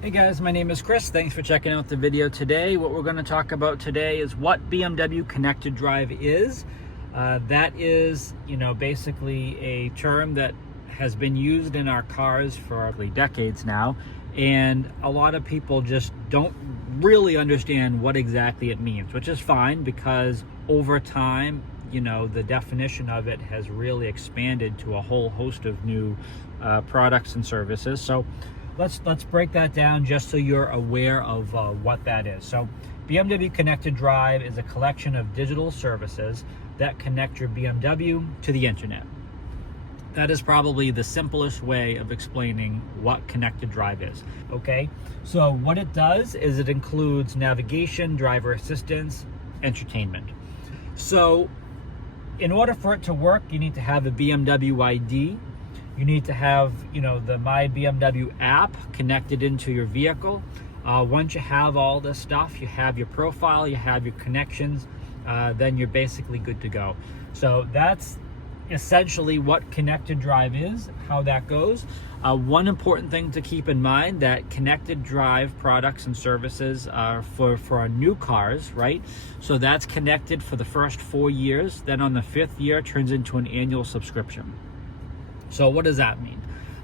Hey guys, my name is Chris. Thanks for checking out the video today. What we're going to talk about today is what BMW ConnectedDrive is. That is, basically a term that has been used in our cars for decades now, and a lot of people just don't really understand what exactly it means, which is fine because over time, the definition of it has really expanded to a whole host of new products and services. So let's break that down just so you're aware of what that is. So BMW ConnectedDrive is a collection of digital services that connect your BMW to the internet. That is probably the simplest way of explaining what ConnectedDrive is. Okay, so what it does is it includes navigation, driver assistance, entertainment. So in order for it to work, you need to have a BMW ID. You need to have, the My BMW app connected into your vehicle. Once you have all this stuff, you have your profile, you have your connections, then you're basically good to go. So that's essentially what ConnectedDrive is, how that goes. One important thing to keep in mind that ConnectedDrive products and services are for our new cars, right? So that's connected for the first 4 years. Then on the 5th year, it turns into an annual subscription. So what does that mean?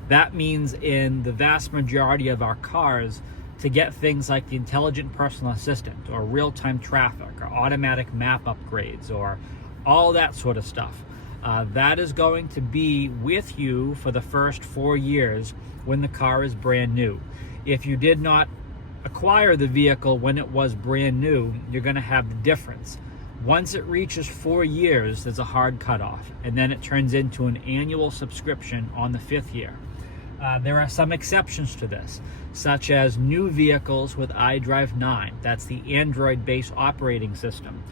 That means in the vast majority of our cars, to get things like the intelligent personal assistant or real-time traffic or automatic map upgrades or all that sort of stuff, that is going to be with you for the first 4 years when the car is brand new. If you did not acquire the vehicle when it was brand new, you're going to have the difference. Once it reaches 4 years, there's a hard cutoff, and then it turns into an annual subscription on the 5th year. There are some exceptions to this, such as new vehicles with iDrive 9. That's the Android-based operating system.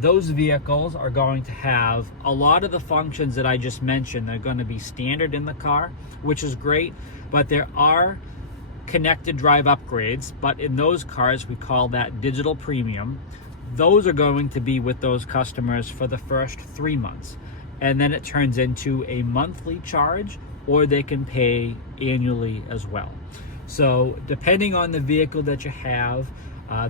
Those vehicles are going to have a lot of the functions that I just mentioned. They're going to be standard in the car, which is great, but there are ConnectedDrive upgrades, but in those cars, we call that digital premium. Those are going to be with those customers for the first 3 months. And then it turns into a monthly charge, or they can pay annually as well. So depending on the vehicle that you have,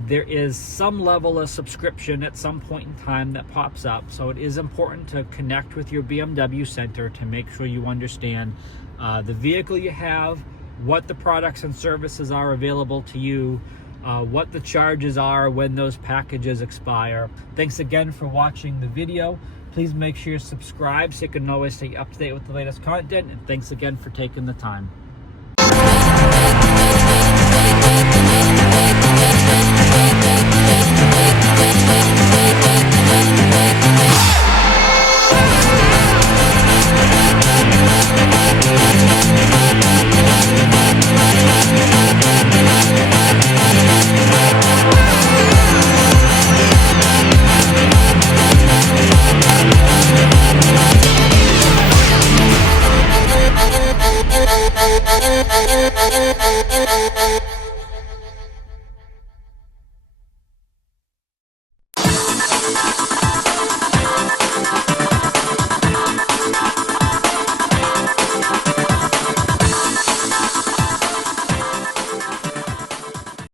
there is some level of subscription at some point in time that pops up. So it is important to connect with your BMW center to make sure you understand the vehicle you have, what the products and services are available to you, what the charges are when those packages expire. Thanks again for watching the video. Please make sure you subscribe so you can always stay up to date with the latest content, and thanks again for taking the time.